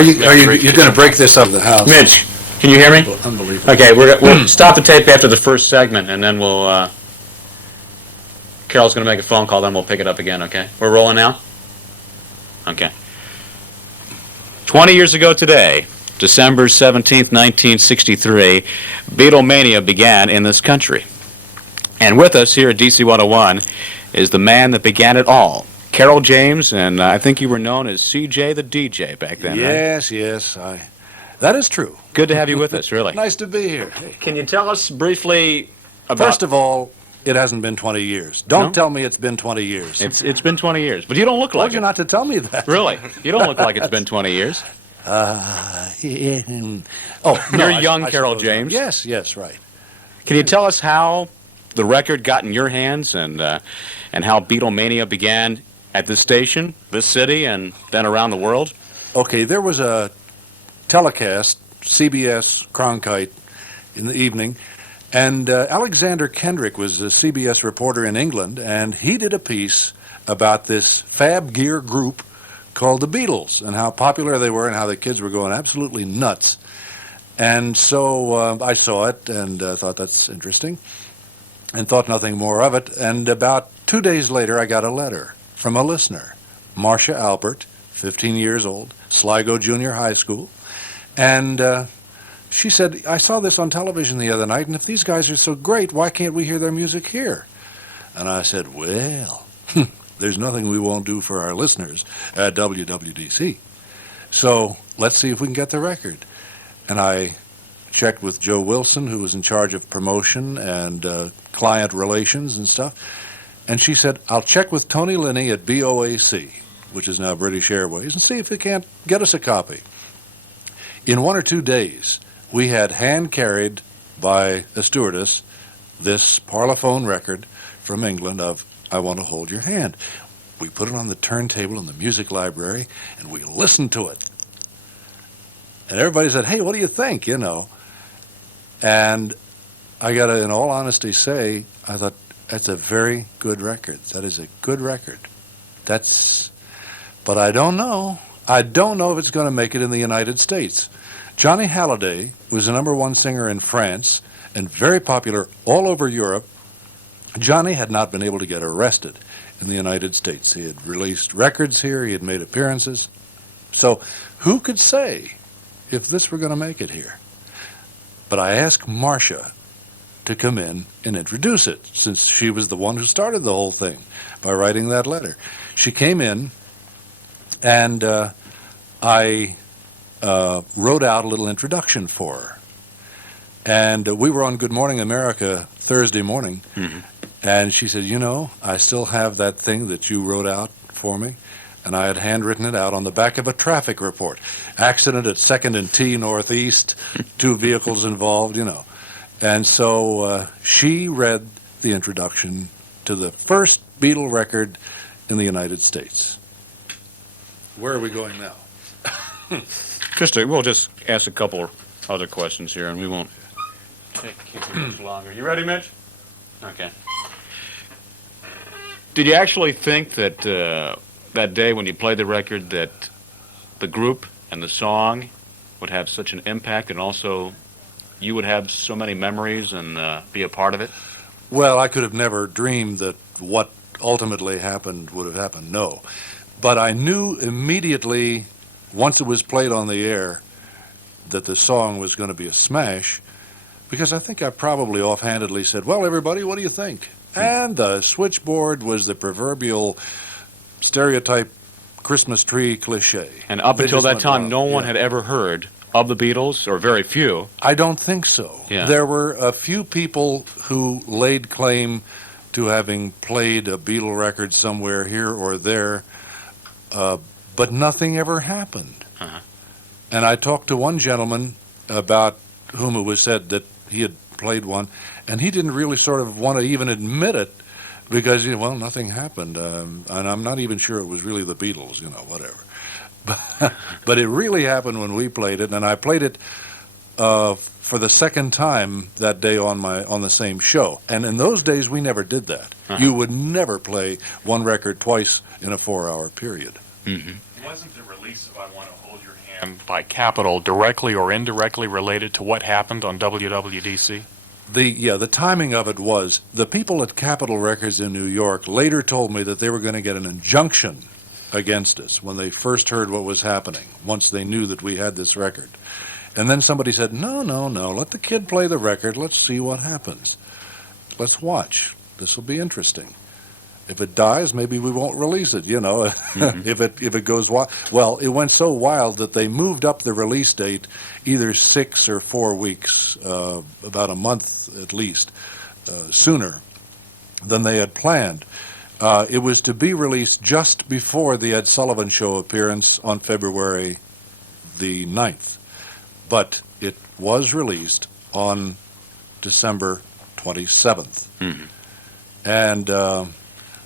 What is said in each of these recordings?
You're going to break this up in the house? Mitch, can you hear me? Unbelievable. Okay, we'll stop the tape after the first segment, and then we'll. Carol's going to make a phone call, then we'll pick it up again. Okay, we're rolling now. Okay. 20 years ago today, December 17th, 1963, Beatlemania began in this country. And with us here at DC101 is the man that began it all, Carroll James, and I think you were known as CJ the DJ back then, yes, right? Yes, that is true. Good to have you with us, really. Nice to be here. Can you tell us briefly about... First of all, it hasn't been 20 years. Don't tell me it's been 20 years. It's been 20 years, but you don't look like it. Told you not to tell me that. Really? You don't look like it's been 20 years. You're young Carroll James. Yes, right. Can you tell us how the record got in your hands and how Beatlemania began at this station, this city, and then around the world? Okay, there was a telecast, CBS Cronkite, in the evening, and Alexander Kendrick was a CBS reporter in England, and he did a piece about this fab gear group called the Beatles and how popular they were and how the kids were going absolutely nuts. And so I saw it and thought that's interesting and thought nothing more of it. And about 2 days later, I got a letter from a listener, Marcia Albert, 15 years old, Sligo Junior High School. And she said, I saw this on television the other night, and if these guys are so great, why can't we hear their music here? And I said, well, there's nothing we won't do for our listeners at WWDC. So let's see if we can get the record. And I checked with Joe Wilson, who was in charge of promotion and client relations and stuff. And she said, I'll check with Tony Linney at BOAC, which is now British Airways, and see if they can't get us a copy. In 1 or 2 days, we had hand-carried by a stewardess this Parlophone record from England of I Want to Hold Your Hand. We put it on the turntable in the music library, and we listened to it. And everybody said, hey, what do you think, And I got to, in all honesty, say, I thought, that's a very good record. That is a good record. But I don't know. I don't know if it's going to make it in the United States. Johnny Hallyday was the #1 singer in France and very popular all over Europe. Johnny had not been able to get arrested in the United States. He had released records here. He had made appearances. So who could say if this were going to make it here? But I asked Marcia to come in and introduce it, since she was the one who started the whole thing by writing that letter. She came in, and I wrote out a little introduction for her. And we were on Good Morning America Thursday morning, and she said, I still have that thing that you wrote out for me, and I had handwritten it out on the back of a traffic report. Accident at 2nd and T Northeast, 2 vehicles involved, And so she read the introduction to the first Beatle record in the United States. Where are we going now? We'll just ask a couple other questions here, and we won't keep it much longer. You ready, Mitch? Okay. Did you actually think that that day when you played the record that the group and the song would have such an impact, and also you would have so many memories and be a part of it? Well, I could have never dreamed that what ultimately happened would have happened, no. But I knew immediately, once it was played on the air, that the song was going to be a smash, because I think I probably offhandedly said, well, everybody, what do you think? And the switchboard was the proverbial stereotype Christmas tree cliche. And up until that time, no one had ever heard of the Beatles, or very few. I don't think so. Yeah. There were a few people who laid claim to having played a Beatle record somewhere here or there, but nothing ever happened. Uh-huh. And I talked to one gentleman about whom it was said that he had played one, and he didn't really sort of want to even admit it, because, nothing happened. And I'm not even sure it was really the Beatles, whatever. But it really happened when we played it, and I played it for the second time that day on the same show. And in those days, we never did that. Uh-huh. You would never play one record twice in a 4-hour period. Mm-hmm. Wasn't the release of I Want to Hold Your Hand by Capitol directly or indirectly related to what happened on WWDC? The timing of it was, the people at Capitol Records in New York later told me that they were going to get an injunction against us when they first heard what was happening, once they knew that we had this record. And then somebody said, no, let the kid play the record, let's see what happens. Let's watch. This will be interesting. If it dies, maybe we won't release it, you know. Mm-hmm. If it goes wild. Well, it went so wild that they moved up the release date either 6 or 4 weeks, about a month at least, sooner than they had planned. It was to be released just before the Ed Sullivan Show appearance on February the 9th. But it was released on December 27th. Mm-hmm. And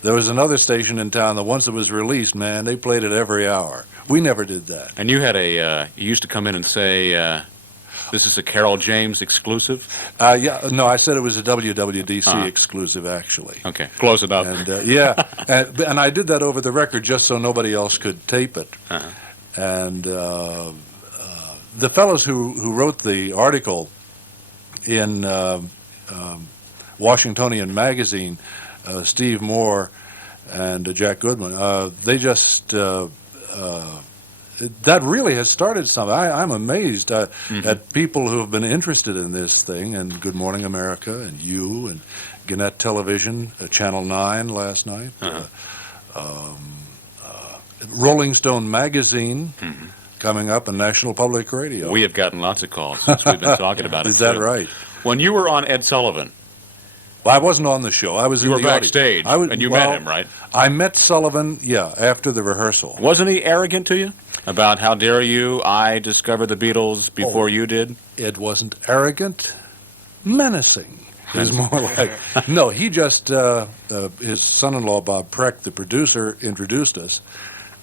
there was another station in town that once it was released, man, they played it every hour. We never did that. And you had you used to come in and say, this is a Carroll James exclusive? No, I said it was a WWDC exclusive, actually. Okay, close it up. And and I did that over the record just so nobody else could tape it. Uh-huh. And the fellows who wrote the article in Washingtonian Magazine, Steve Moore and Jack Goodman, they just that really has started something. I'm amazed at people who have been interested in this thing, and Good Morning America, and you, and Gannett Television, Channel 9 last night, Rolling Stone Magazine coming up, and National Public Radio. We have gotten lots of calls since we've been talking about it. Is that too. right? When you were on Ed Sullivan, Well, I wasn't on the show. I was you in were the audience. backstage, and you met him, right? I met Sullivan, after the rehearsal. Wasn't he arrogant to you about how dare you? I discovered the Beatles before you did. It wasn't arrogant, menacing. It was more like, no, he just, his son-in-law, Bob Preck, the producer, introduced us.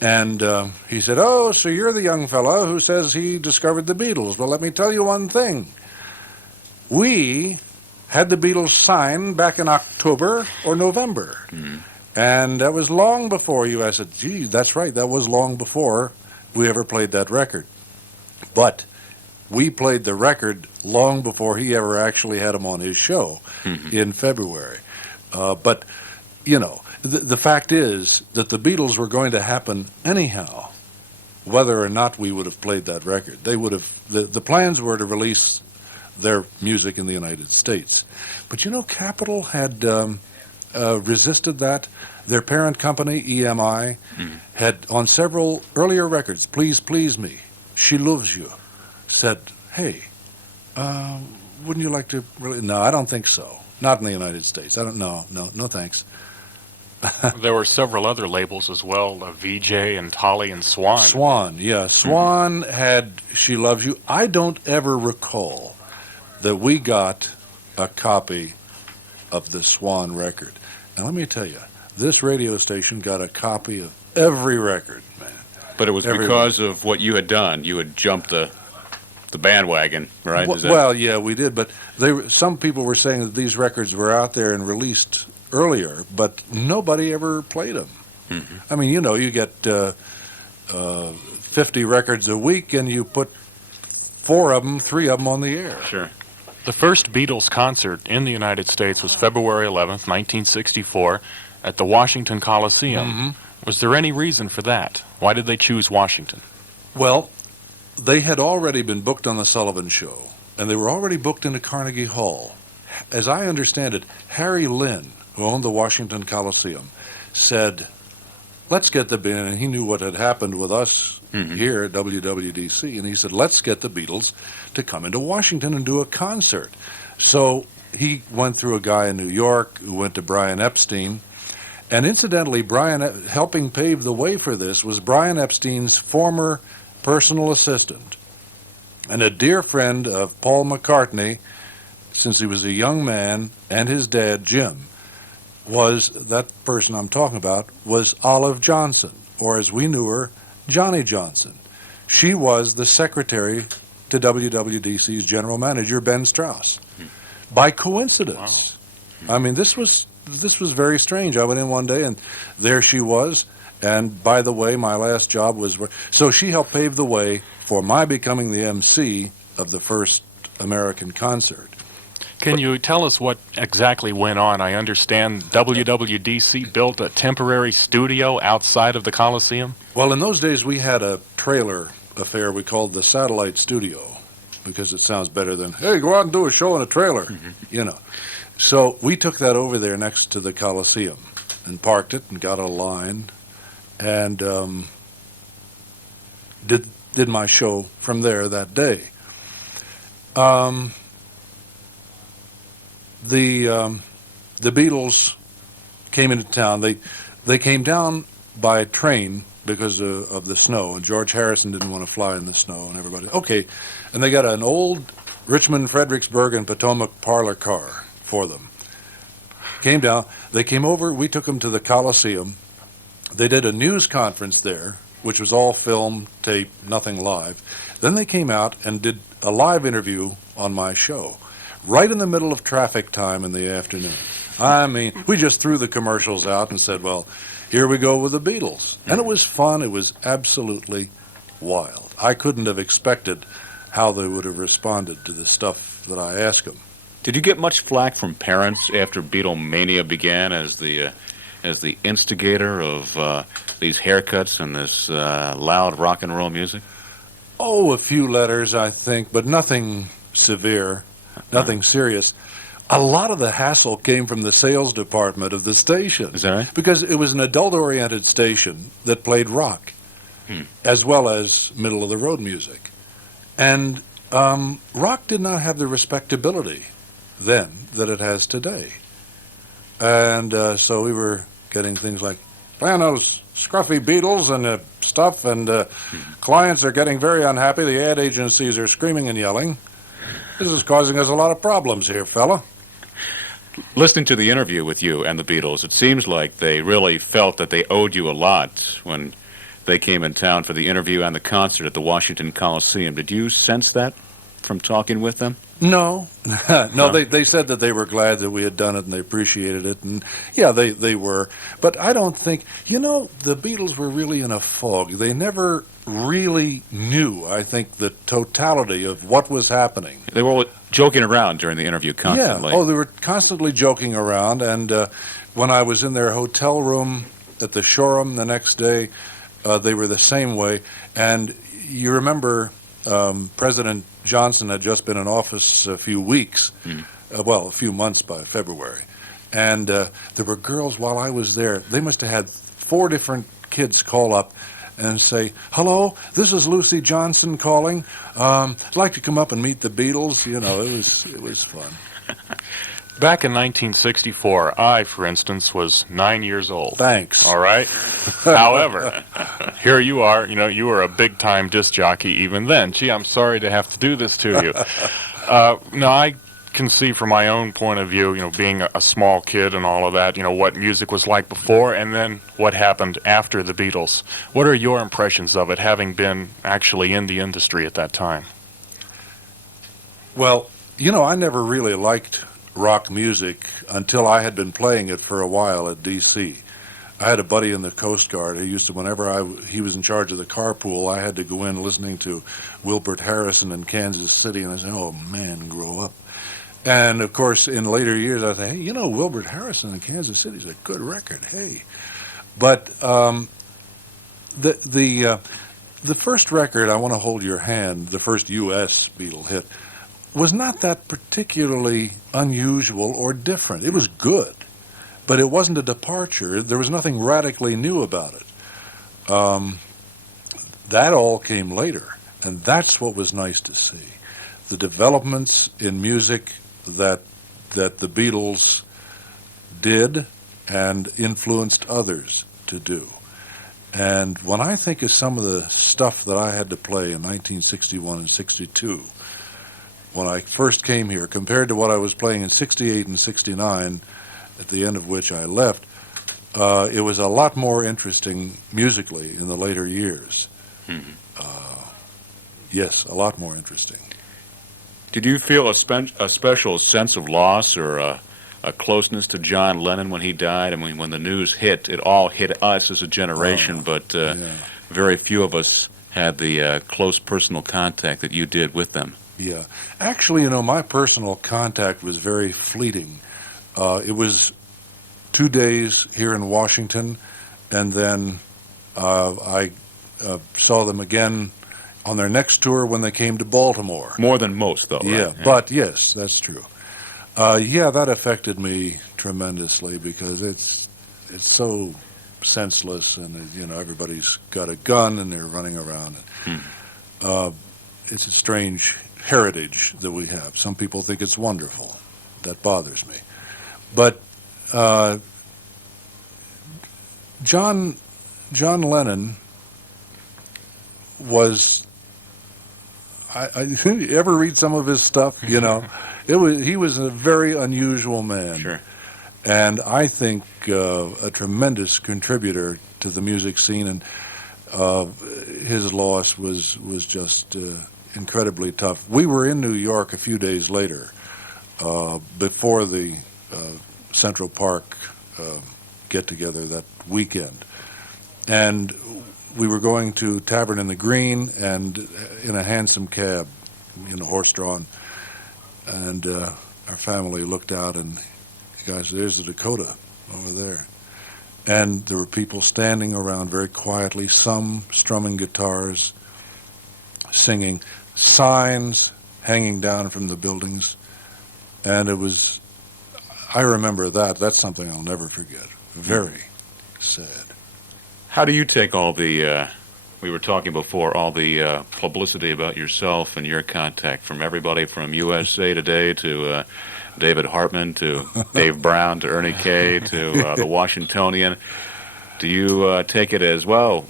And he said, oh, so you're the young fellow who says he discovered the Beatles. Well, let me tell you one thing. We had the Beatles signed back in October or November. Mm-hmm. And that was long before you. I said, gee, that's right, that was long before we ever played that record. But we played the record long before he ever actually had him on his show in February. But, you know, the fact is that the Beatles were going to happen anyhow, whether or not we would have played that record. They would have, the plans were to release their music in the United States. But, you know, Capitol had resisted that. Their parent company, EMI, had, on several earlier records, Please Please Me, She Loves You, said, hey, wouldn't you like to really? No, I don't think so. Not in the United States. I don't know. No, thanks. There were several other labels as well, VJ and Holly and Swan. Swan, yeah. Swan had She Loves You. I don't ever recall that we got a copy of the Swan record. And let me tell you, this radio station got a copy of every record, man. But it was because of what you had done. You had jumped the bandwagon, right? Well, yeah, we did. But some people were saying that these records were out there and released earlier, but nobody ever played them. I mean, you know, you get 50 records a week, and you put 3 of them on the air. Sure. The first Beatles concert in the United States was February 11th, 1964, at the Washington Coliseum. Was there any reason for that? Why did they choose Washington? Well, they had already been booked on the Sullivan Show, and they were already booked into Carnegie Hall. As I understand it, Harry Lynn, who owned the Washington Coliseum, said, let's get the band, and he knew what had happened with us here at WWDC, and he said, let's get the Beatles to come into Washington and do a concert. So he went through a guy in New York who went to Brian Epstein, and incidentally, helping pave the way for this was Brian Epstein's former personal assistant and a dear friend of Paul McCartney since he was a young man, and his dad, Jim. That person I'm talking about was Olive Johnson, or as we knew her, Johnny Johnson. She was the secretary to WWDC's general manager, Ben Strauss. By coincidence. Wow. I mean, this was very strange. I went in one day, and there she was, And by the way, my last job was... So she helped pave the way for my becoming the MC of the first American concert. Can you tell us what exactly went on? I understand WWDC built a temporary studio outside of the Coliseum? Well, in those days, we had a trailer affair we called the Satellite Studio, because it sounds better than, hey, go out and do a show in a trailer, you know. So we took that over there next to the Coliseum and parked it and got a line and did my show from there that day. The Beatles came into town. They came down by train because of the snow, and George Harrison didn't want to fly in the snow, and everybody, okay. And they got an old Richmond, Fredericksburg, and Potomac parlor car for them. Came down. They came over. We took them to the Coliseum. They did a news conference there, which was all film, tape, nothing live. Then they came out and did a live interview on my show, right in the middle of traffic time in the afternoon. I mean, we just threw the commercials out and said, well, here we go with the Beatles. And it was fun. It was absolutely wild. I couldn't have expected how they would have responded to the stuff that I asked them. Did you get much flack from parents after Beatlemania began as the instigator of these haircuts and this loud rock and roll music? Oh, a few letters, I think, but nothing severe, nothing serious. A lot of the hassle came from the sales department of the station. Is that right? Because it was an adult-oriented station that played rock, as well as middle-of-the-road music. And rock did not have the respectability then that it has today. And so we were getting things like, playing those scruffy Beatles and stuff, and clients are getting very unhappy. The ad agencies are screaming and yelling. This is causing us a lot of problems here, fella. Listening to the interview with you and the Beatles, it seems like they really felt that they owed you a lot when they came in town for the interview and the concert at the Washington Coliseum. Did you sense that from talking with them? No. No, they said that they were glad that we had done it and they appreciated it. And, yeah, they were. But I don't think, the Beatles were really in a fog. They never really knew, I think, the totality of what was happening. They were joking around during the interview constantly. Yeah. Oh, they were constantly joking around. And when I was in their hotel room at the Shoreham the next day, they were the same way. And you remember President Johnson had just been in office a few weeks, a few months by February. And there were girls while I was there. They must have had 4 different kids call up and say, hello, this is Lucy Johnson calling. I'd like to come up and meet the Beatles. It was fun. Back in 1964, I, for instance, was 9 years old. Thanks. All right? However, here you are, you were a big-time disc jockey even then. Gee, I'm sorry to have to do this to you. Now, I can see from my own point of view, being a small kid and all of that, what music was like before and then what happened after the Beatles. What are your impressions of it, having been actually in the industry at that time? Well, I never really liked rock music until I had been playing it for a while at DC. I had a buddy in the Coast Guard who used to, whenever he was in charge of the carpool, I had to go in listening to Wilbert Harrison in Kansas City, and I said, oh, man, grow up. And, of course, in later years, I said, hey, Wilbert Harrison in Kansas City is a good record, hey. But the first record, I Want to Hold Your Hand, the first U.S. Beatle hit, was not that particularly unusual or different. It was good, but it wasn't a departure. There was nothing radically new about it. That all came later, and that's what was nice to see. The developments in music that the Beatles did and influenced others to do. And when I think of some of the stuff that I had to play in 1961 and 62, when I first came here, compared to what I was playing in 68 and 69, at the end of which I left, it was a lot more interesting musically in the later years. Yes, a lot more interesting. Did you feel a special sense of loss or a a closeness to John Lennon when he died? I mean, when the news hit, it all hit us as a generation, but very few of us had the close personal contact that you did with them. Yeah. Actually, you know, my personal contact was very fleeting. It was 2 days here in Washington, and then I saw them again on their next tour when they came to Baltimore. More than most, though, right? Yeah, but yes, that's true. Yeah, that affected me tremendously because it's so senseless, and you know, everybody's got a gun and they're running around. It's a strange heritage that we have. Some people think it's wonderful. That bothers me. But John Lennon was. I ever read some of his stuff? You know, he was a very unusual man. Sure. And I think a tremendous contributor to the music scene, and his loss was just incredibly tough. We were in New York a few days later, before the Central Park get-together that weekend, and we were going to Tavern in the Green, and in a hansom cab, you know, horse-drawn, and our family looked out, and guys, there's the Dakota over there. And there were people standing around very quietly, some strumming guitars, singing, signs hanging down from the buildings. And it was, I remember that. That's something I'll never forget. Very sad. How do you take all the, we were talking before, all the publicity about yourself and your contact from everybody from USA Today to David Hartman to Dave Brown to Ernie Kaye to the Washingtonian? Do you take it as, well,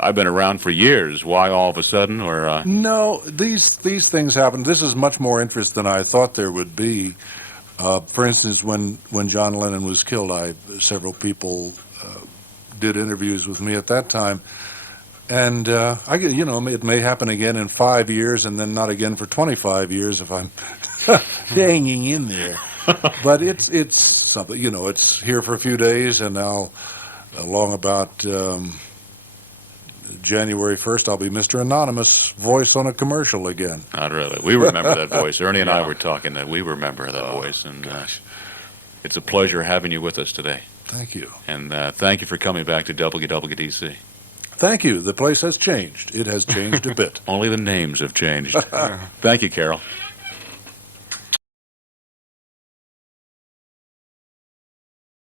I've been around for years, why all of a sudden? Or No, these things happen. This is much more interest than I thought there would be. For instance, when John Lennon was killed, several people did interviews with me at that time. And, you know, it may happen again in 5 years and then not again for 25 years if I'm hanging in there. But it's something, you know, it's here for a few days, and now along about January 1st, I'll be Mr. Anonymous voice on a commercial again. Not really. We remember that voice. Ernie and I were talking that we remember that voice. And it's a pleasure having you with us today. Thank you. And thank you for coming back to WWDC. Thank you. The place has changed. It has changed a bit. Only the names have changed. Thank you, Carroll.